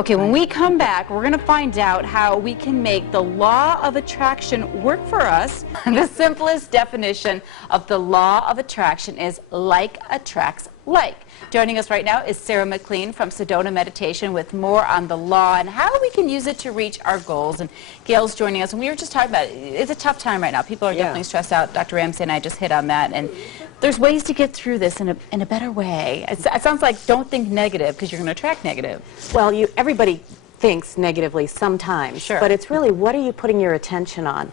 Okay, when we come back, we're going to find out how we can make the law of attraction work for us. The simplest definition of the law of attraction is like attracts like. Joining us right now is Sarah McLean from McLean Meditation with more on the law and how we can use it to reach our goals. And Gail's joining us, and we were just talking about it. It's a tough time right now. People are definitely stressed out. Dr. Ramsey and I just hit on that. And there's ways to get through this in a better way. It sounds like don't think negative because you're going to attract negative. Well, everybody thinks negatively sometimes, but it's really what are you putting your attention on?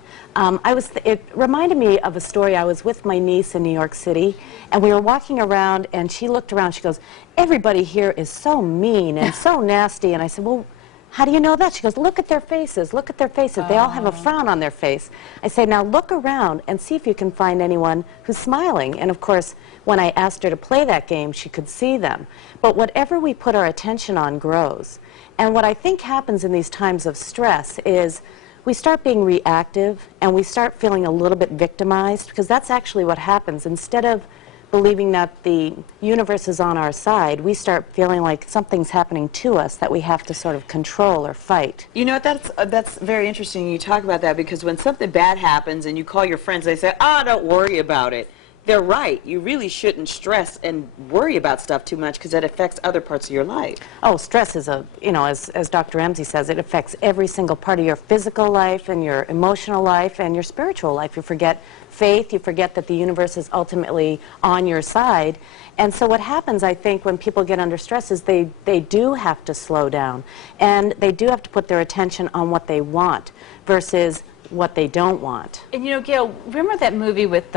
It reminded me of a story. I was with my niece in New York City, and we were walking around, and she looked around. She goes, "Everybody here is so mean and so nasty." And I said, "Well, how do you know that?" She goes, "Look at their faces. Look at their faces. They all have a frown on their face." I say, "Now look around and see if you can find anyone who's smiling." And of course, when I asked her to play that game, she could see them. But whatever we put our attention on grows. And what I think happens in these times of stress is we start being reactive and we start feeling a little bit victimized, because that's actually what happens. Instead of believing that the universe is on our side, we start feeling like something's happening to us that we have to sort of control or fight. You know, that's very interesting you talk about that, because when something bad happens and you call your friends, they say, "Ah, don't worry about it." They're right. You really shouldn't stress and worry about stuff too much, because that affects other parts of your life. Oh, stress is as Dr. Ramsey says, it affects every single part of your physical life and your emotional life and your spiritual life. You forget faith, you forget that the universe is ultimately on your side. And so what happens, I think, when people get under stress is they do have to slow down, and they do have to put their attention on what they want versus what they don't want. And you know, Gail, remember that movie with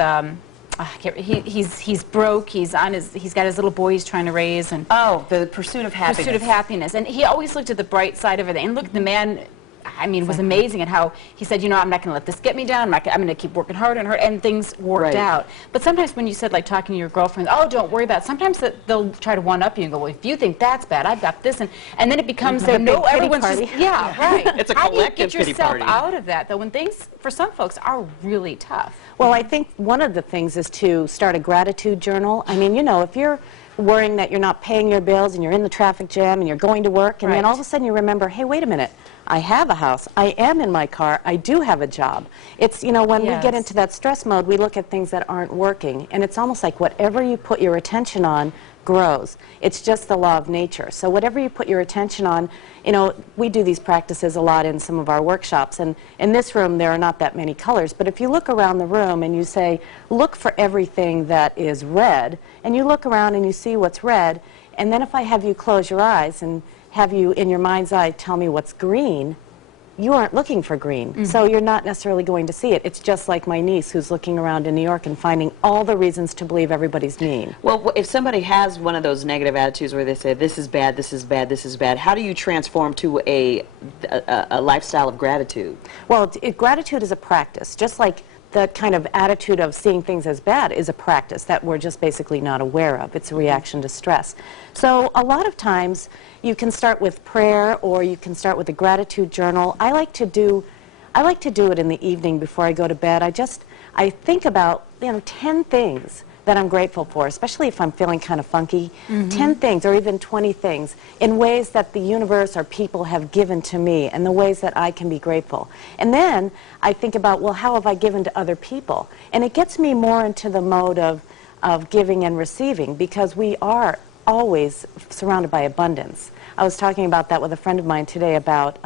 he's broke, he's got his little boy he's trying to raise, and The Pursuit of Happiness. Pursuit of Happiness. And he always looked at the bright side of everything. And look, the man, I mean, was amazing at how he said, you know, I'm not going to let this get me down. I'm going to keep working hard and hard, and things worked out. But sometimes when you said, like, talking to your girlfriend, oh, don't worry about it, sometimes they'll try to one-up you and go, well, if you think that's bad, I've got this. And then it becomes everyone's just, right. It's a How collective do you get pity yourself party. out of that, though, when things, for some folks, are really tough? Well, I think one of the things is to start a gratitude journal. I mean, you know, if you're worrying that you're not paying your bills and you're in the traffic jam and you're going to work, and then all of a sudden you remember, hey, wait a minute, I have a house, I am in my car, I do have a job. It's, you know, when we get into that stress mode, we look at things that aren't working, and it's almost like whatever you put your attention on grows. It's just the law of nature. So whatever you put your attention on, you know, we do these practices a lot in some of our workshops, and in this room there are not that many colors, but if you look around the room and you say, look for everything that is red, and you look around and you see what's red, and then if I have you close your eyes and have you in your mind's eye tell me what's green, you aren't looking for green, so you're not necessarily going to see it. It's just like my niece who's looking around in New York and finding all the reasons to believe everybody's mean. Well, if somebody has one of those negative attitudes where they say, this is bad, this is bad, this is bad, how do you transform to a lifestyle of gratitude? Well, gratitude is a practice, just like the kind of attitude of seeing things as bad is a practice that we're just basically not aware of. It's a reaction to stress. So a lot of times you can start with prayer, or you can start with a gratitude journal. I like to do it in the evening before I go to bed. I think about, 10 things that I'm grateful for, especially if I'm feeling kind of funky. 10 things or even 20 things in ways that the universe or people have given to me, and the ways that I can be grateful. And then I think about, well, how have I given to other people? And it gets me more into the mode of giving and receiving, because we are always surrounded by abundance. I was talking about that with a friend of mine today about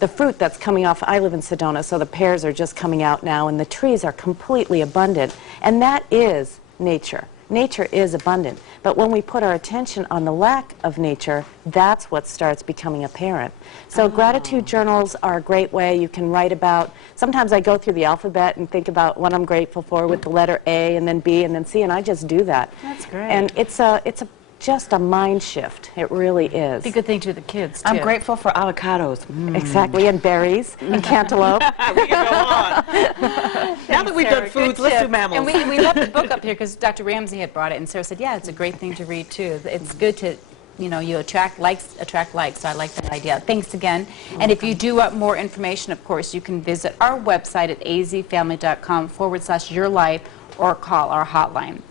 the fruit that's coming off. I live in Sedona, so the pears are just coming out now, and the trees are completely abundant. And that is nature. Nature is abundant. But when we put our attention on the lack of nature, that's what starts becoming apparent. So gratitude journals are a great way. You can write about, sometimes I go through the alphabet and think about what I'm grateful for with the letter A and then B and then C, and I just do that. That's great. And it's just a mind shift. It really is. Be a good thing to the kids, too. I'm grateful for avocados. Exactly, and berries, and cantaloupe. We can go on. Now that we've done foods, let's do mammals. And we left the book up here because Dr. Ramsey had brought it, and Sarah said, yeah, it's a great thing to read, too. It's good to, you attract likes, so I like that idea. Thanks again. And if you do want more information, of course, you can visit our website at azfamily.com/yourlife or call our hotline.